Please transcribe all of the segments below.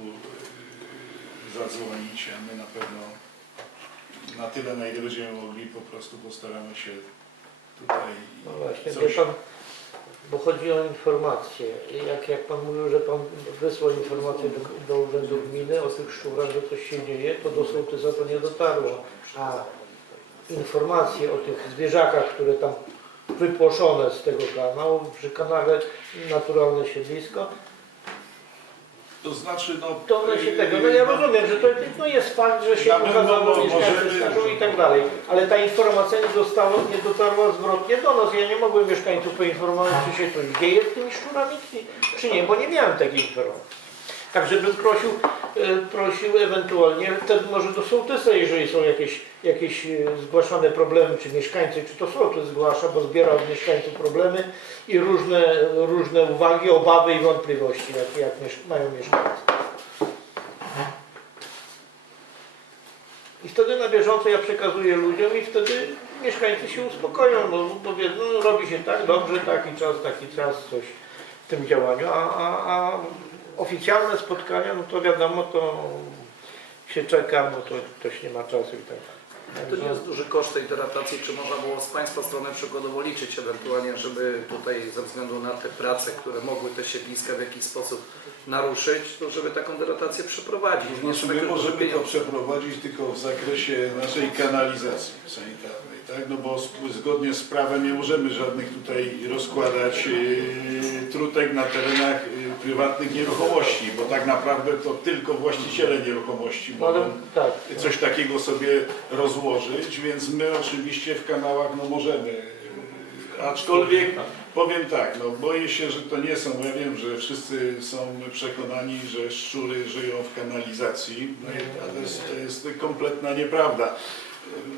kierunku y, zadzwonić, a my na pewno na tyle, na ile będziemy mogli, po prostu postaramy się tutaj No właśnie, coś... pan, bo chodzi o informacje. Jak, jak pan mówił, że pan wysłał informację do, do urzędu gminy o tych szczurach, że coś się dzieje, to do sołtysa to nie dotarło. A informacje o tych zwierzakach, które tam wypłoszone z tego kanału, przy kanale Naturalne Siedlisko, To znaczy, no... to tego, no ja rozumiem, że to no jest fakt, że się Na pewno ukazało, mo- mieszkańcy możemy- i tak dalej, ale ta informacja nie została, nie dotarła zwrotnie do nas. Ja nie mogłem mieszkańców poinformować, czy się coś dzieje z tymi szczurami, czy- czy nie, bo nie miałem takiej informacji. Także bym prosił, e, prosił ewentualnie, wtedy może do sołtysa, jeżeli są jakieś, jakieś e, zgłaszane problemy, czy mieszkańcy, czy to sołtys zgłasza, bo zbiera od mieszkańców problemy i różne, różne uwagi, obawy i wątpliwości, jakie jak mają mieszkańcy. I wtedy na bieżąco ja przekazuję ludziom i wtedy mieszkańcy się uspokoją, bo powiedzą, no robi się tak, dobrze, taki czas, taki czas, coś w tym działaniu, a, a, a oficjalne spotkania, no to wiadomo, to się czeka, no to ktoś nie ma czasu i tak. To nie jest duży koszt tej terapii, czy można było z Państwa strony przykładowo liczyć ewentualnie, żeby tutaj ze względu na te prace, które mogły te siedliska w jakiś sposób naruszyć, to żeby taką deratację przeprowadzić. Nie Znaczy my możemy to pieniądze. przeprowadzić tylko w zakresie naszej kanalizacji sanitarnej, tak? No bo zgodnie z prawem nie możemy żadnych tutaj rozkładać yy, trutek na terenach yy, prywatnych nieruchomości, bo tak naprawdę to tylko właściciele nieruchomości No mogą tak, coś takiego sobie rozłożyć, więc my oczywiście w kanałach no możemy. Aczkolwiek powiem tak, no boję się, że to nie są, ja wiem, że wszyscy są przekonani, że szczury żyją w kanalizacji, no to jest, to jest kompletna nieprawda.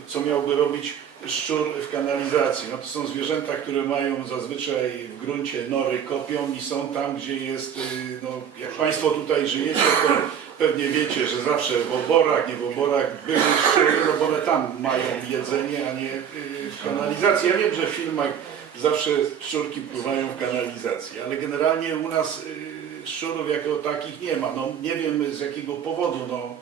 Co miałby robić szczur w kanalizacji? No to są zwierzęta, które mają zazwyczaj w gruncie nory, kopią i są tam, gdzie jest, yy, no jak Państwo tutaj żyjecie, to pewnie wiecie, że zawsze w oborach, nie w oborach były szczury, no bo one tam mają jedzenie, a nie yy, w kanalizacji. Ja wiem, że w filmach zawsze szczurki pływają w kanalizacji, ale generalnie u nas yy, szczurów jako takich nie ma. No nie wiem z jakiego powodu no,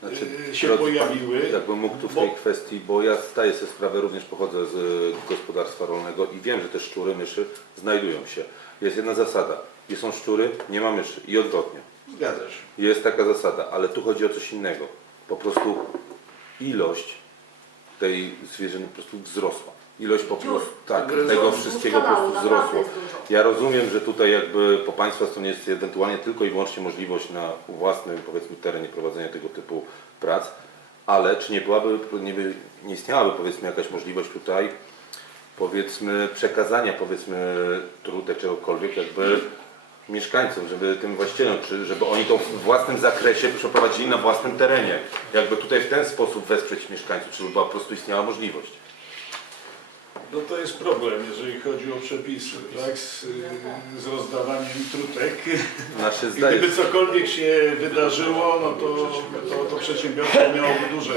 Znaczy, yy, się drodzy pojawiły. Jakbym mógł tu w Bo- tej kwestii, bo ja zdaję sobie sprawę, również pochodzę z gospodarstwa rolnego i wiem, że te szczury, myszy znajdują się. Jest jedna zasada. Gdzie są szczury, nie ma myszy i odwrotnie. Zgadza się. Jest taka zasada, ale tu chodzi o coś innego. Po prostu ilość tej zwierzyny po prostu wzrosła. Ilość tak, Gryzą. tego wszystkiego po prostu wzrosło. Ja rozumiem, że tutaj jakby po Państwa stronie jest ewentualnie tylko i wyłącznie możliwość na własnym powiedzmy terenie prowadzenia tego typu prac, ale czy nie byłaby, nie, by, nie istniałaby powiedzmy jakaś możliwość tutaj powiedzmy przekazania powiedzmy trutek czegokolwiek jakby mieszkańcom, żeby tym właścicielom, czy żeby oni to w własnym zakresie przeprowadzili na własnym terenie. Jakby tutaj w ten sposób wesprzeć mieszkańców, czy by była po prostu istniała możliwość. No to jest problem, jeżeli chodzi o przepisy, tak, z, yy, z rozdawaniem trutek. Znaczy I zdaje gdyby cokolwiek się wydarzyło, no to, to, to przedsiębiorstwo miałoby duże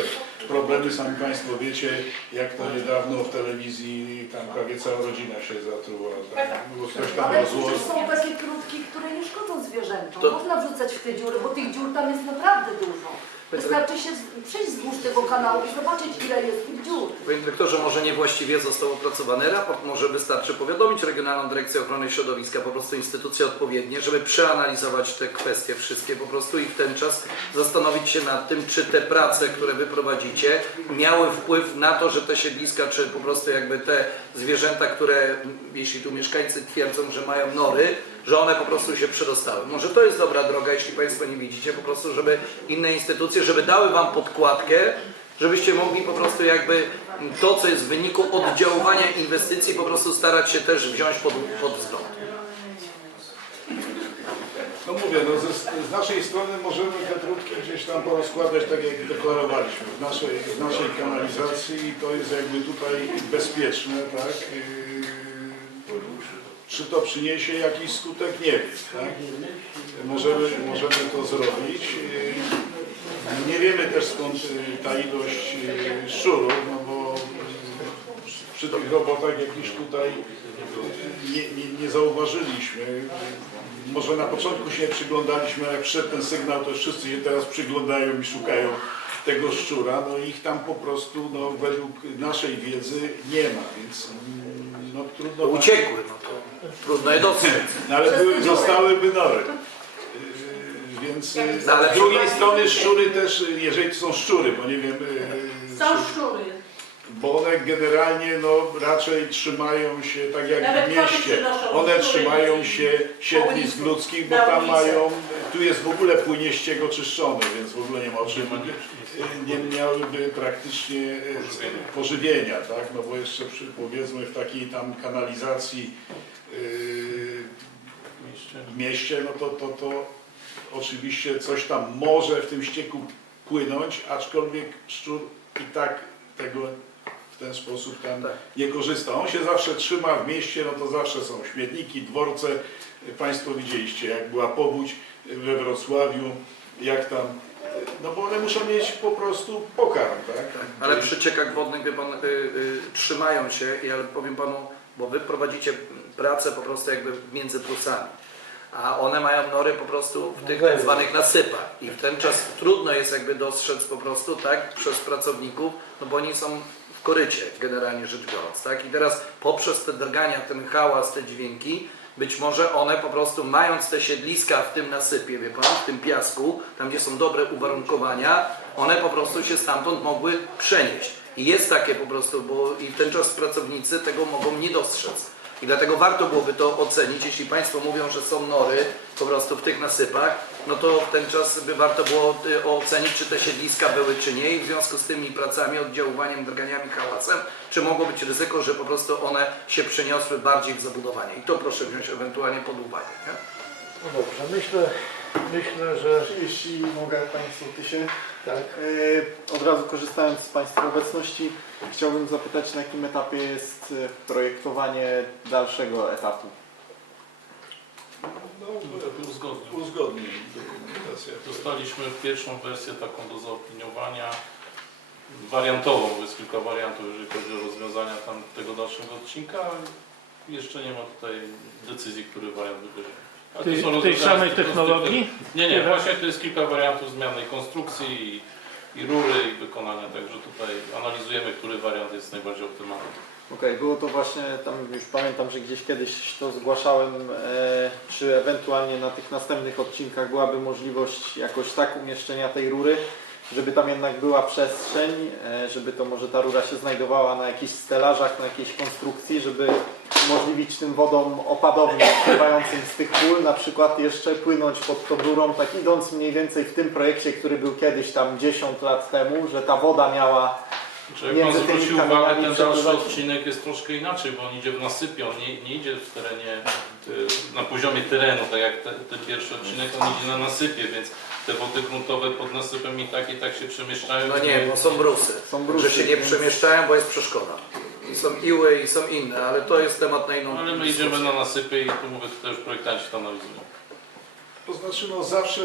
problemy. Sami Państwo wiecie, jak to niedawno w telewizji tam prawie cała rodzina się zatruła. Tak? Było ktoś tam Ale przecież są takie krótki, które nie szkodzą zwierzętom. To- Można wrzucać w te dziury, bo tych dziur tam jest naprawdę dużo. Wystarczy się z- przejść wzdłuż tego kanału i zobaczyć, ile jest tych dziur. Panie dyrektorze, może niewłaściwie został opracowany raport, może wystarczy powiadomić Regionalną Dyrekcję Ochrony Środowiska, po prostu instytucje odpowiednie, żeby przeanalizować te kwestie wszystkie po prostu i w ten czas zastanowić się nad tym, czy te prace, które wy prowadzicie, miały wpływ na to, że te siedliska, czy po prostu jakby te zwierzęta, które, jeśli tu mieszkańcy twierdzą, że mają nory, że one po prostu się przedostały. Może to jest dobra droga, jeśli Państwo nie widzicie, po prostu, żeby inne instytucje, żeby dały Wam podkładkę, żebyście mogli po prostu jakby to, co jest w wyniku oddziaływania inwestycji, po prostu starać się też wziąć pod, pod wzgląd. No mówię, no z naszej strony możemy te trutki gdzieś tam porozkładać tak jak deklarowaliśmy w naszej, w naszej kanalizacji i to jest jakby tutaj bezpieczne, tak? Czy to przyniesie jakiś skutek? Nie wiem, tak? Możemy, możemy to zrobić. Yy, Nie wiemy też skąd yy, ta ilość yy, szczurów, no bo przy tych robotach jakichś tutaj nie, nie, nie zauważyliśmy. może na początku się nie przyglądaliśmy, ale jak przyszedł ten sygnał, to wszyscy się teraz przyglądają i szukają tego szczura, no ich tam po prostu, no według naszej wiedzy nie ma, więc mm, no trudno... Uciekły, no to trudno je dostrzec. No ale były, zostałyby nory. Yy, Więc yy, No, ale z drugiej strony szczury też, jeżeli to są szczury, bo nie wiem, yy, Są czy- szczury. bo one generalnie no, raczej trzymają się tak jak Nawet w mieście. One trzymają się siedlisk ludzkich, bo tam mają, tu jest w ogóle płynie ściego czyszczone, więc w ogóle nie ma o czym, nie miałyby praktycznie pożywienia, tak? No bo jeszcze przy, powiedzmy w takiej tam kanalizacji w mieście, no to, to, to oczywiście coś tam może w tym ścieku płynąć, aczkolwiek szczur i tak tego w ten sposób tam Tak. nie korzysta. On się zawsze trzyma w mieście, no to zawsze są śmietniki, dworce. Państwo widzieliście, jak była powódź we Wrocławiu, jak tam, no bo one muszą mieć po prostu pokarm, tak? Ale przy ciekach wodnych, wie pan, y, y, trzymają się i ale powiem panu, bo wy prowadzicie pracę po prostu jakby między brusami. A one mają nory po prostu w tych tak zwanych nasypach. I w ten czas trudno jest jakby dostrzec po prostu, tak, przez pracowników, no bo oni są w korycie, generalnie rzecz biorąc, tak. I teraz poprzez te drgania, ten hałas, te dźwięki, być może one po prostu mając te siedliska w tym nasypie, wie pan, w tym piasku, tam gdzie są dobre uwarunkowania, one po prostu się stamtąd mogły przenieść. I jest takie po prostu, bo i ten czas pracownicy tego mogą nie dostrzec. I dlatego warto byłoby to ocenić, jeśli Państwo mówią, że są nory po prostu w tych nasypach, no to ten czas by warto było y, ocenić, czy te siedliska były, czy nie i w związku z tymi pracami, oddziaływaniem, drganiami, hałasem, czy mogło być ryzyko, że po prostu one się przeniosły bardziej w zabudowanie. I to proszę wziąć ewentualnie pod uwagę. Nie? No dobrze, myślę, myślę, że Jeśli mogę Panie Sołtysie, tak. e, od razu korzystając z Państwa obecności, chciałbym zapytać na jakim etapie jest e, projektowanie dalszego etapu. No, Uzgodnił. dokumentacja. Dostaliśmy pierwszą wersję taką do zaopiniowania, wariantową, bo jest kilka wariantów, jeżeli chodzi o rozwiązania tam tego dalszego odcinka. Jeszcze nie ma tutaj decyzji, który wariant wybierze. Ale to Tej, są tej rozwiązania samej technologii? Nie, nie, właśnie to jest kilka wariantów zmiany konstrukcji i, i rury i wykonania, także tutaj analizujemy, który wariant jest najbardziej optymalny. Okej, było to właśnie, tam już pamiętam, że gdzieś kiedyś to zgłaszałem, e, czy ewentualnie na tych następnych odcinkach byłaby możliwość jakoś tak umieszczenia tej rury, żeby tam jednak była przestrzeń, e, żeby to może ta rura się znajdowała na jakichś stelażach, na jakiejś konstrukcji, żeby umożliwić tym wodom opadowym spływającym z tych pól na przykład jeszcze płynąć pod tą rurą, tak idąc mniej więcej w tym projekcie, który był kiedyś tam 10 lat temu, że ta woda miała Czy jak pan zwrócił uwagę, ten dalszy odcinek jest troszkę inaczej, bo on idzie w nasypie, on nie, nie idzie w terenie, y, na poziomie terenu, tak jak te- ten pierwszy odcinek, on idzie na nasypie, więc te wody gruntowe pod nasypem i tak i tak się przemieszczają. No nie, bo są brusy. Są brusy, że się nie więc- przemieszczają, bo jest przeszkoda. I są iły i są inne, ale to jest temat na inną Ale my dyskusję. idziemy na nasypie i tu mówię, tutaj już projektanci to analizują. To znaczy, no zawsze,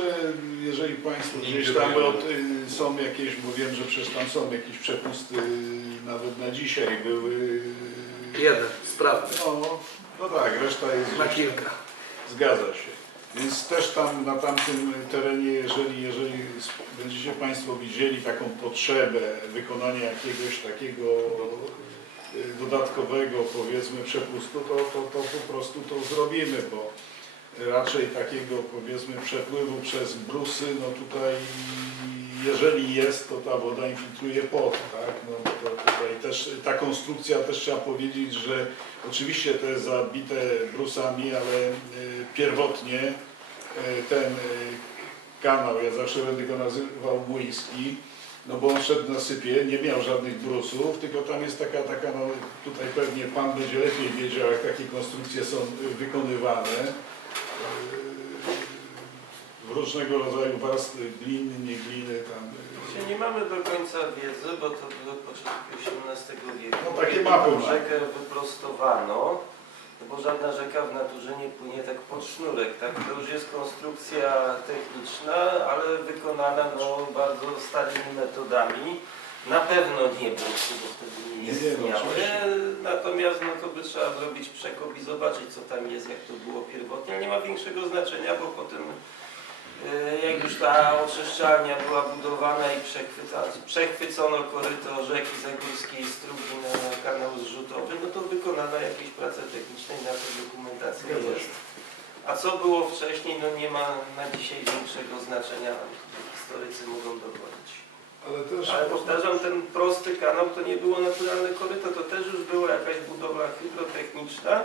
jeżeli Państwo Nie gdzieś tam od, y, są jakieś, bo wiem, że przecież tam są jakieś przepusty, y, nawet na dzisiaj były. y, Jeden, sprawny. No, no tak, reszta jest. Na gdzieś- kilka. Zgadza się. Więc też tam na tamtym terenie, jeżeli, jeżeli będziecie Państwo widzieli taką potrzebę wykonania jakiegoś takiego y, dodatkowego powiedzmy przepustu, to, to, to po prostu to zrobimy, bo raczej takiego powiedzmy przepływu przez brusy, no tutaj jeżeli jest, to ta woda infiltruje pot, tak? No, też ta konstrukcja też trzeba powiedzieć, że oczywiście to jest zabite brusami, ale y, pierwotnie y, ten y, kanał, ja zawsze będę go nazywał młyński, no bo on szedł na sypie, nie miał żadnych brusów, tylko tam jest taka, taka no tutaj pewnie Pan będzie lepiej wiedział, jak takie konstrukcje są wykonywane. Różnego rodzaju warstwy gliny, nie gliny tam. Nie mamy do końca wiedzy, bo to było początku XVIII wieku. No, takie mapy ma. rzekę wyprostowano, no bo żadna rzeka w naturze nie płynie tak pod sznurek, tak? To już jest konstrukcja techniczna, ale wykonana no, bardzo starymi metodami. Na pewno nie był, bo wtedy nie istniały. Natomiast no to by trzeba zrobić przekop i zobaczyć co tam jest, jak to było pierwotnie. Nie ma większego znaczenia, bo potem jak już ta oczyszczalnia była budowana i przechwycono koryto rzeki Zagórskiej z Strugi na kanał zrzutowy, no to wykonano jakieś prace techniczne i na to dokumentacja jest. A co było wcześniej, no nie ma na dzisiaj większego znaczenia, historycy mogą dowodzić. Ale też Ale powtarzam, ten prosty kanał to nie było naturalne koryto, to też już była jakaś budowla hydrotechniczna,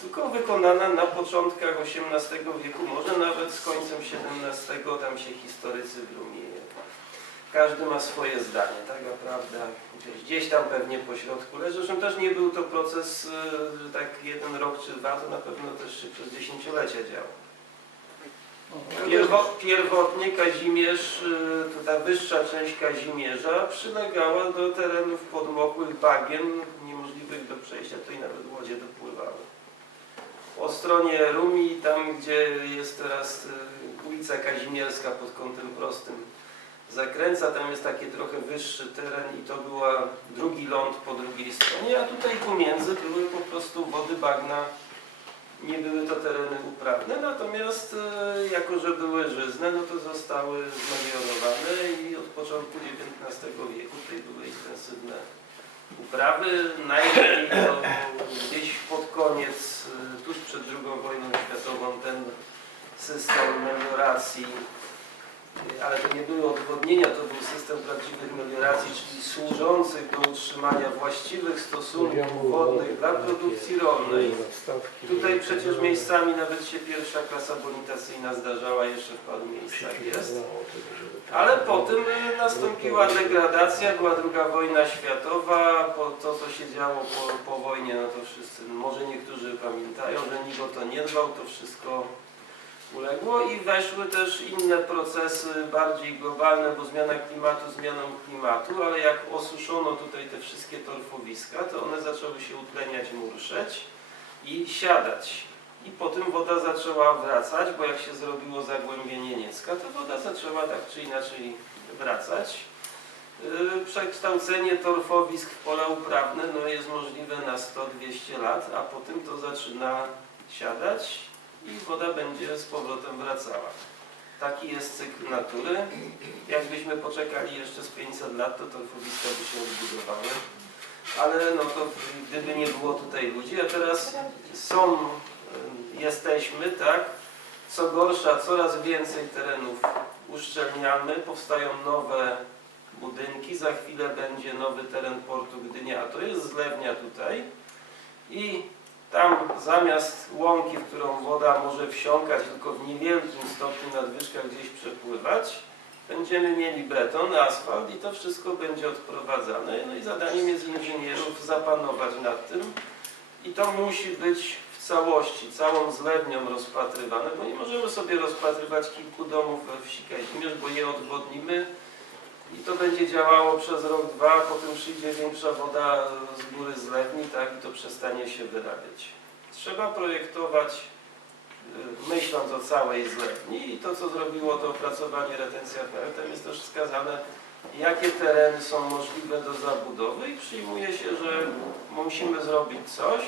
tylko wykonana na początkach XVIII wieku, może nawet z końcem XVII, tam się historycy wymieją. Każdy ma swoje zdanie, tak naprawdę gdzieś, tam pewnie po środku leży. Zresztą też nie był to proces, e, że tak jeden rok czy dwa, to na pewno też się przez dziesięciolecia działo. Pierwo, pierwotnie Kazimierz, y, to ta wyższa część Kazimierza przylegała do terenów podmokłych bagien, niemożliwych do przejścia, i nawet łodzie dopływały. Po stronie Rumi, tam gdzie jest teraz y, ulica Kazimierska pod kątem prostym, zakręca, tam jest taki trochę wyższy teren i to była drugi ląd po drugiej stronie, a tutaj pomiędzy były po prostu wody bagna. Nie były to tereny uprawne, natomiast e, jako, że były żyzne, no to zostały zmeliorowane i od początku XIX wieku tutaj były intensywne uprawy. Najlepiej to gdzieś pod koniec, e, tuż przed II wojną światową, ten system melioracji, ale to nie były odwodnienia, to był system prawdziwych melioracji, czyli służących do utrzymania właściwych stosunków wodnych dla produkcji rolnej. Tutaj przecież miejscami nawet się pierwsza klasa bonitacyjna zdarzała, jeszcze w paru miejscach jest. Ale potem y, nastąpiła degradacja, była druga wojna światowa, po to co się działo po, po wojnie, no to wszyscy, może niektórzy pamiętają, że nikt o to nie dbał, to wszystko uległo i weszły też inne procesy bardziej globalne, bo zmiana klimatu zmianą klimatu, ale jak osuszono tutaj te wszystkie torfowiska, to one zaczęły się utleniać, murszeć i siadać. I potem woda zaczęła wracać, bo jak się zrobiło zagłębienie Niecka, to woda zaczęła tak czy inaczej wracać. Yy, Przekształcenie torfowisk w pola uprawne no, jest możliwe na 100-200 lat, a potem to zaczyna siadać i woda będzie z powrotem wracała. Taki jest cykl natury. Jakbyśmy poczekali jeszcze z 500 lat, to torfowiska by się odbudowały. Ale no to gdyby nie było tutaj ludzi, a teraz są, y, jesteśmy, tak? Co gorsza, coraz więcej terenów uszczelniamy, powstają nowe budynki, za chwilę będzie nowy teren portu Gdynia, a to jest zlewnia tutaj i tam zamiast łąki, w którą woda może wsiąkać tylko w niewielkim stopniu nadwyżka gdzieś przepływać, będziemy mieli beton, asfalt i to wszystko będzie odprowadzane. No i zadaniem jest inżynierów zapanować nad tym i to musi być w całości, całą zlewnią rozpatrywane, bo nie możemy sobie rozpatrywać kilku domów we wsi Kazimierz, bo je odwodnimy i to będzie działało przez rok, dwa, potem przyjdzie większa woda z góry zlewni, tak, i to przestanie się wyrabiać. Trzeba projektować y, myśląc o całej zlewni i to, co zrobiło to opracowanie retencja PL, tam jest też wskazane, jakie tereny są możliwe do zabudowy i przyjmuje się, że musimy zrobić coś,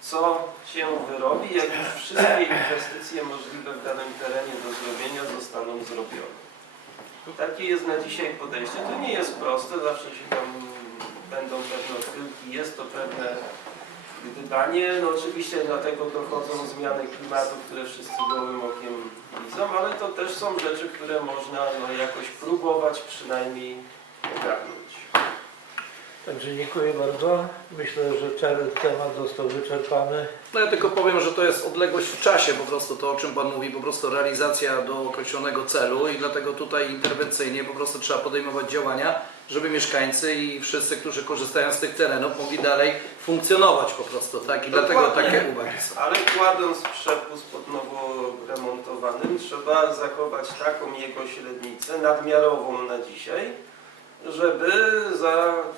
co się wyrobi, jak już wszystkie inwestycje możliwe w danym terenie do zrobienia zostaną zrobione. Takie jest na dzisiaj podejście. To nie jest proste, zawsze się tam będą pewne odchylki, jest to pewne gdybanie. No oczywiście dlatego dochodzą zmiany klimatu, które wszyscy gołym okiem widzą, ale to też są rzeczy, które można no, jakoś próbować przynajmniej ogarnąć. Także dziękuję bardzo. Myślę, że temat został wyczerpany. No ja tylko powiem, że to jest odległość w czasie po prostu, to o czym Pan mówi, po prostu realizacja do określonego celu i dlatego tutaj interwencyjnie po prostu trzeba podejmować działania, żeby mieszkańcy i wszyscy, którzy korzystają z tych terenów mogli dalej funkcjonować po prostu, tak? I dlatego Dokładnie. takie uwagi są. Ale kładąc przepust pod nowo remontowanym, trzeba zachować taką jego średnicę nadmiarową na dzisiaj, żeby za 5-10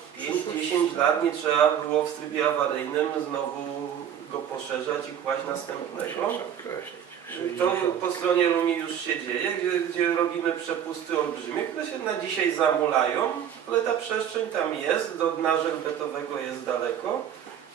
lat nie trzeba było w trybie awaryjnym znowu go poszerzać i kłaść następnego. To po stronie Rumi już się dzieje, gdzie, gdzie robimy przepusty olbrzymie, które się na dzisiaj zamulają, ale ta przestrzeń tam jest, do dna żelbetowego jest daleko.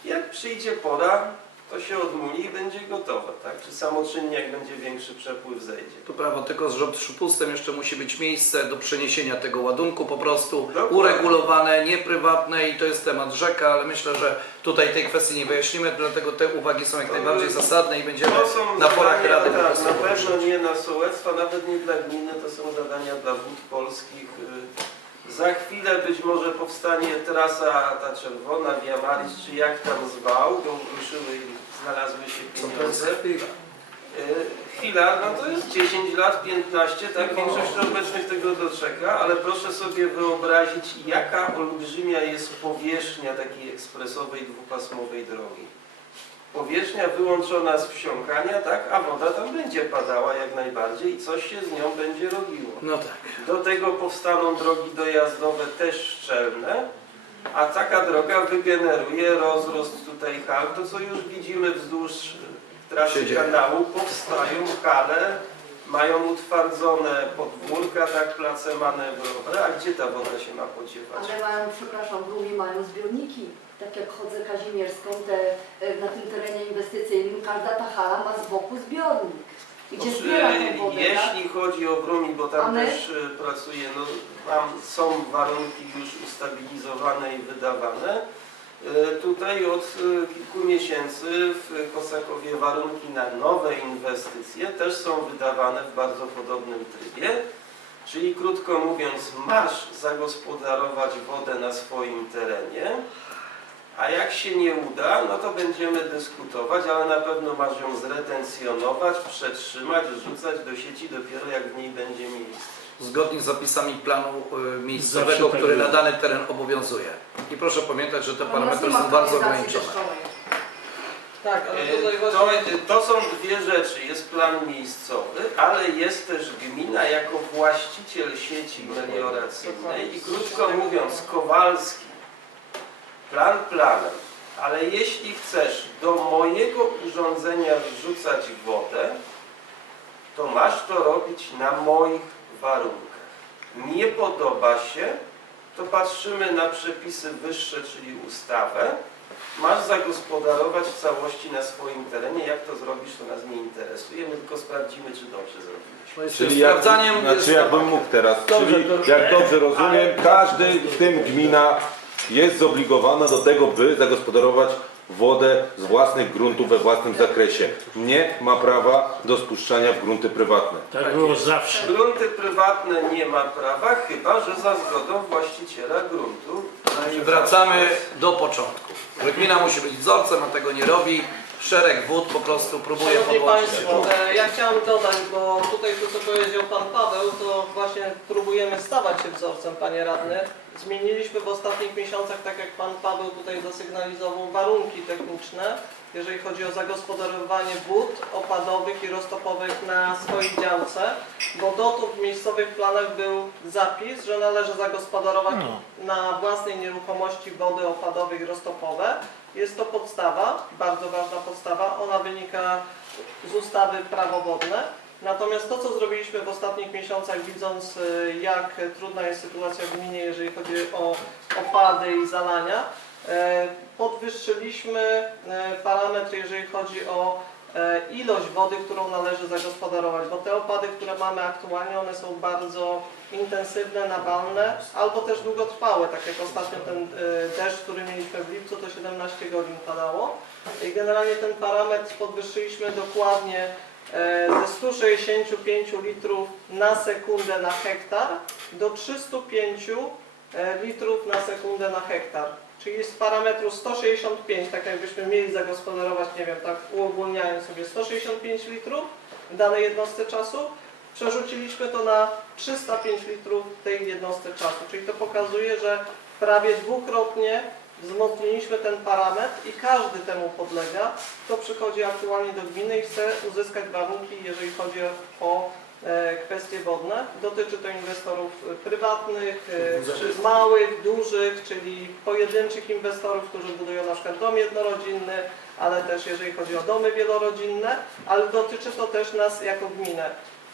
Jak przyjdzie pora, to się odmuli i będzie gotowe, tak? Czy samoczynnie, jak będzie większy przepływ zejdzie. To prawo, tylko z przepustem jeszcze musi być miejsce do przeniesienia tego ładunku po prostu Dokładnie. uregulowane, nieprywatne i to jest temat rzeka, ale myślę, że tutaj tej kwestii nie wyjaśnimy, dlatego te uwagi są jak To najbardziej jest- zasadne i będziemy To są na porach zadania, Rady tak, na pewno nie na sołectwa, nawet nie dla gminy, to są zadania dla wód polskich. Y, Za chwilę być może powstanie trasa ta czerwona, Via Maris, czy jak tam zwał, bo ruszyły i znalazły się pieniądze. Y, Chwila, no to jest 10 lat, 15, tak? Większość obecnych tego doczeka, ale proszę sobie wyobrazić, jaka olbrzymia jest powierzchnia takiej ekspresowej, dwupasmowej drogi. Powierzchnia wyłączona z wsiąkania, tak? A woda tam będzie padała jak najbardziej i coś się z nią będzie robiło. No tak. Do tego powstaną drogi dojazdowe też szczelne, a taka droga wygeneruje rozrost tutaj hal. To co już widzimy wzdłuż trasy kanału, powstają hale, mają utwardzone podwórka, tak, place manewrowe, a gdzie ta woda się ma podziewać? Ale mają, przepraszam, w mają zbiorniki. Tak jak chodzę Kazimierską, te, e, na tym terenie inwestycyjnym, każda ta hala ma z boku zbiornik. Gdzie Oczy- zbiera tą wodę, tak? Jeśli chodzi o Brumi, bo tam my? też y, pracuję, no, tam są warunki już ustabilizowane i wydawane. Y, Tutaj od kilku miesięcy w Kosakowie warunki na nowe inwestycje też są wydawane w bardzo podobnym trybie. Czyli krótko mówiąc, masz zagospodarować wodę na swoim terenie, a jak się nie uda, no to będziemy dyskutować, ale na pewno masz ją zretencjonować, przetrzymać, rzucać do sieci dopiero jak w niej będzie miejsce. Zgodnie z zapisami planu y, miejscowego, który na dany teren obowiązuje. I proszę pamiętać, że te No, parametry są bardzo ograniczone. Tak, ale tutaj To, to są dwie rzeczy. Jest plan miejscowy, ale jest też gmina jako właściciel sieci melioracyjnej i krótko mówiąc Kowalski, plan planem, ale jeśli chcesz do mojego urządzenia wrzucać wodę, to masz to robić na moich warunkach. Nie podoba się, to patrzymy na przepisy wyższe, czyli ustawę, masz zagospodarować w całości na swoim terenie. Jak to zrobisz, to nas nie interesuje. My tylko sprawdzimy, czy dobrze zrobiłeś. Czyli jak, sprawdzaniem znaczy jakbym mógł teraz, Dobrze, czyli to- jak dobrze rozumiem, każdy, w tym gmina jest zobligowana do tego, by zagospodarować wodę z własnych gruntów we własnym zakresie. Nie ma prawa do spuszczania w grunty prywatne. Tak było zawsze. Grunty prywatne nie ma prawa, chyba że za zgodą właściciela gruntu. No i wracamy do początku. Że gmina musi być wzorcem, a tego nie robi. Szereg wód po prostu próbuje Szanowni podłączyć. Państwo, e, ja chciałem dodać, bo tutaj to co powiedział Pan Paweł, to właśnie próbujemy stawać się wzorcem, Panie Radny. Zmieniliśmy w ostatnich miesiącach, tak jak Pan Paweł tutaj zasygnalizował, warunki techniczne, jeżeli chodzi o zagospodarowanie wód opadowych i roztopowych na swojej działce, bo dotąd w miejscowych planach był zapis, że należy zagospodarować na własnej nieruchomości wody opadowe i roztopowe. Jest to podstawa, bardzo ważna podstawa, ona wynika z ustawy prawo wodne. Natomiast to, co zrobiliśmy w ostatnich miesiącach, widząc y, jak trudna jest sytuacja w gminie, jeżeli chodzi o opady i zalania, e, podwyższyliśmy e, parametr, jeżeli chodzi o ilość wody, którą należy zagospodarować, bo te opady, które mamy aktualnie, one są bardzo intensywne, nawalne, albo też długotrwałe, tak jak ostatnio ten e, deszcz, który mieliśmy w lipcu, to 17 godzin padało. I generalnie ten parametr podwyższyliśmy dokładnie e, ze 165 litrów na sekundę na hektar do 305 e, litrów na sekundę na hektar. Czyli z parametru 165, tak jakbyśmy mieli zagospodarować, nie wiem, tak uogólniając sobie 165 litrów w danej jednostce czasu, przerzuciliśmy to na 305 litrów tej jednostce czasu. Czyli to pokazuje, że prawie dwukrotnie wzmocniliśmy ten parametr i każdy temu podlega, kto przychodzi aktualnie do gminy i chce uzyskać warunki, jeżeli chodzi o kwestie wodne. Dotyczy to inwestorów e, prywatnych, e, czy małych, dużych, czyli pojedynczych inwestorów, którzy budują na przykład dom jednorodzinny, ale też jeżeli chodzi o domy wielorodzinne, ale dotyczy to też nas jako gminę.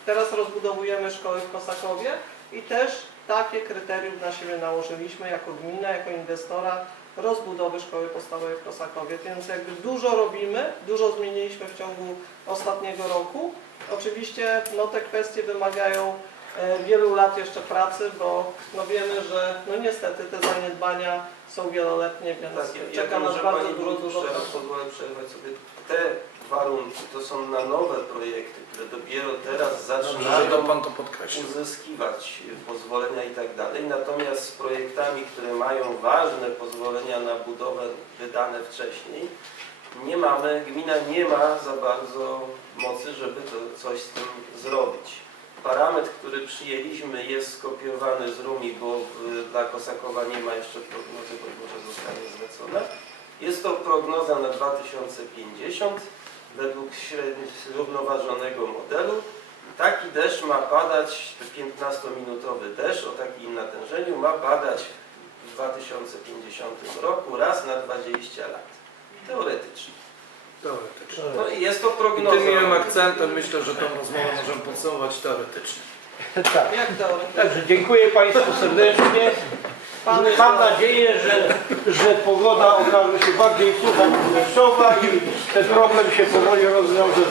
Teraz rozbudowujemy szkoły w Kosakowie i też takie kryterium na siebie nałożyliśmy jako gmina, jako inwestora rozbudowy szkoły podstawowej w Kosakowie. Więc jakby dużo robimy, dużo zmieniliśmy w ciągu ostatniego roku. Oczywiście no, te kwestie wymagają e, wielu lat jeszcze pracy, bo no, wiemy, że no niestety te zaniedbania są wieloletnie, więc Tak, czeka ja nas bardzo dużo, dużo pozwolę przerwać sobie. Te warunki to są na nowe projekty, które dopiero teraz zaczynają Pan to uzyskiwać pozwolenia i tak dalej. Natomiast z projektami, które mają ważne pozwolenia na budowę wydane wcześniej, nie mamy, gmina nie ma za bardzo mocy, żeby to coś z tym zrobić. Parametr, który przyjęliśmy jest skopiowany z Rumi, bo w, dla Kosakowa nie ma jeszcze prognozy, bo może zostanie zlecona. Jest to prognoza na 2050 według średnio zrównoważonego modelu. Taki deszcz ma padać, 15-minutowy deszcz o takim natężeniu ma padać w 2050 roku raz na 20 lat. Teoretycznie. Teoretycznie. No i jest to I prognoza. tym miłym akcentem myślę, że tą rozmowę możemy podsumować teoretycznie. Tak. Jak teoretycznie? Także dziękuję Państwu serdecznie. Pan- Mam nadzieję, że, że pogoda okaże się bardziej sucha niż deszczowa i ten problem się powoli rozwiąże.